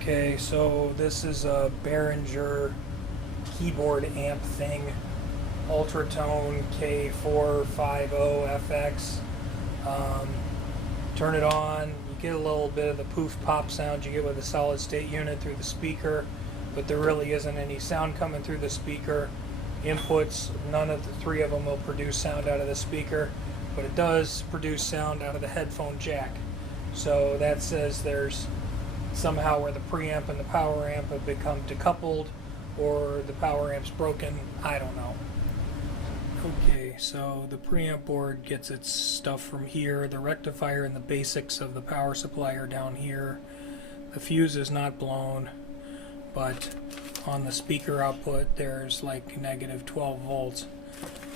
Okay, so this is a Behringer keyboard amp thing, Ultratone K450fx. Turn it on, you get a little bit of the poof pop sound you get with a solid state unit through the speaker, but there really isn't any sound coming through the speaker. Inputs, none of the three of them will produce sound out of the speaker, but it does produce sound out of the headphone jack. So that says there's somehow where the preamp and the power amp have become decoupled, or the power amp's broken. I don't know. Okay, so the preamp board gets its stuff from here. The rectifier and the basics of the power supply are down here. The fuse is not blown, but on the speaker output there's like negative 12 volts.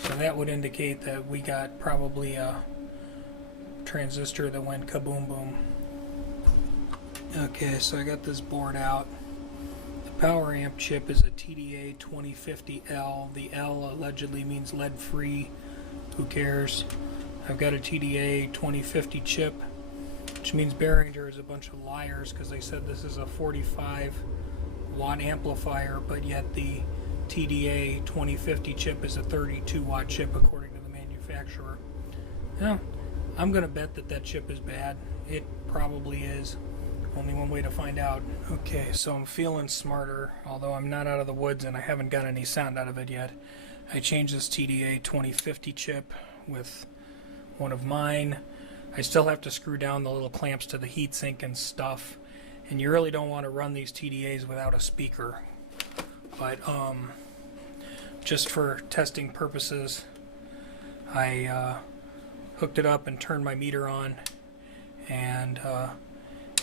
So that would indicate that we got probably a transistor that went kaboom boom. Okay, so I got this board out. The power amp chip is a TDA 2050L. The L allegedly means lead free. Who cares? I've got a TDA 2050 chip, which means Behringer is a bunch of liars because they said this is a 45 watt amplifier, but yet the TDA 2050 chip is a 32 watt chip according to the manufacturer. Now, I'm going to bet that that chip is bad. It probably is. Only one way to find out. Okay, so I'm feeling smarter, although I'm not out of the woods and I haven't got any sound out of it yet. I changed this TDA 2050 chip with one of mine. I still have to screw down the little clamps to the heatsink and stuff, and you really don't want to run these TDAs without a speaker. But just for testing purposes, I hooked it up and turned my meter on, and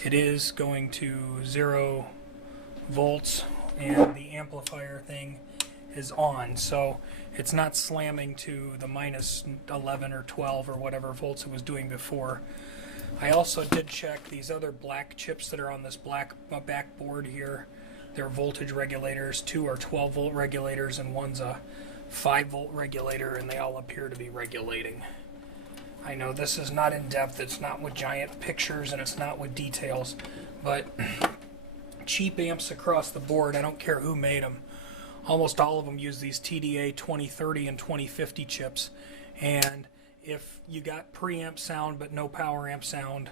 it is going to 0 volts, and the amplifier thing is on, so it's not slamming to the minus 11 or 12 or whatever volts it was doing before. I also did check these other black chips that are on this black backboard here. They're voltage regulators. 2 are 12 volt regulators and one's a 5 volt regulator, and they all appear to be regulating. I know this is not in depth, it's not with giant pictures, and it's not with details, but cheap amps across the board, I don't care who made them, almost all of them use these TDA 2030 and 2050 chips, and if you got preamp sound but no power amp sound,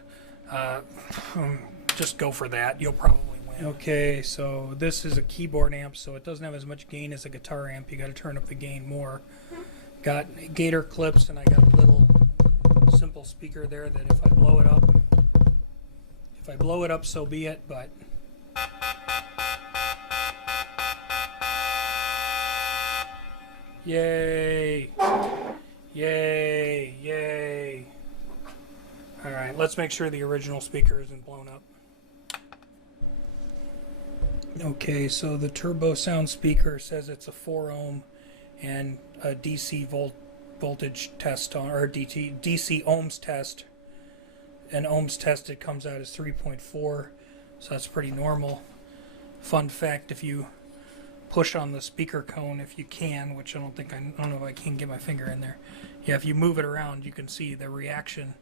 just go for that. You'll probably win. Okay, so this is a keyboard amp, so it doesn't have as much gain as a guitar amp. You got to turn up the gain more. Got gator clips, and I got a little simple speaker there that if I blow it up, so be it, but yay, yay, yay. Alright, let's make sure the original speaker isn't blown up. Okay, so the turbo sound speaker says it's a 4 ohm and a DC voltage test on, or DC ohms test. An ohms test, it comes out as 3.4, so that's pretty normal. Fun fact, if you push on the speaker cone, if you can, which I don't know if I can get my finger in there. Yeah, if you move it around, you can see the reaction.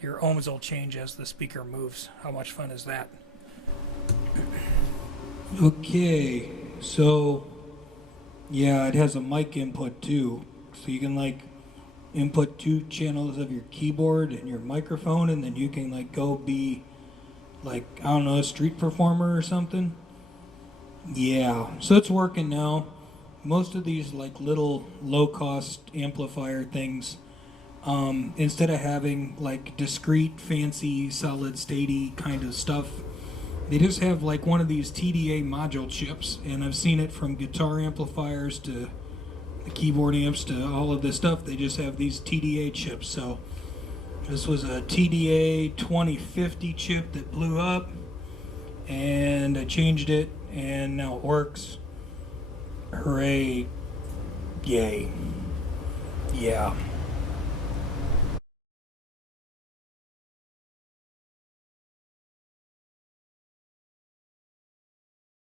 Your ohms will change as the speaker moves. How much fun is that? Okay, so yeah, it has a mic input too, so you can like input 2 channels of your keyboard and your microphone, and then you can like go be like, I don't know, a street performer or something. Yeah, so it's working now. Most of these like little low-cost amplifier things, instead of having like discrete, fancy, solid-statey kind of stuff, they just have like one of these TDA module chips, and I've seen it from guitar amplifiers to the keyboard amps to all of this stuff. They just have these TDA chips. So this was a TDA 2050 chip that blew up, and I changed it, and now it works. Hooray. Yay. Yeah.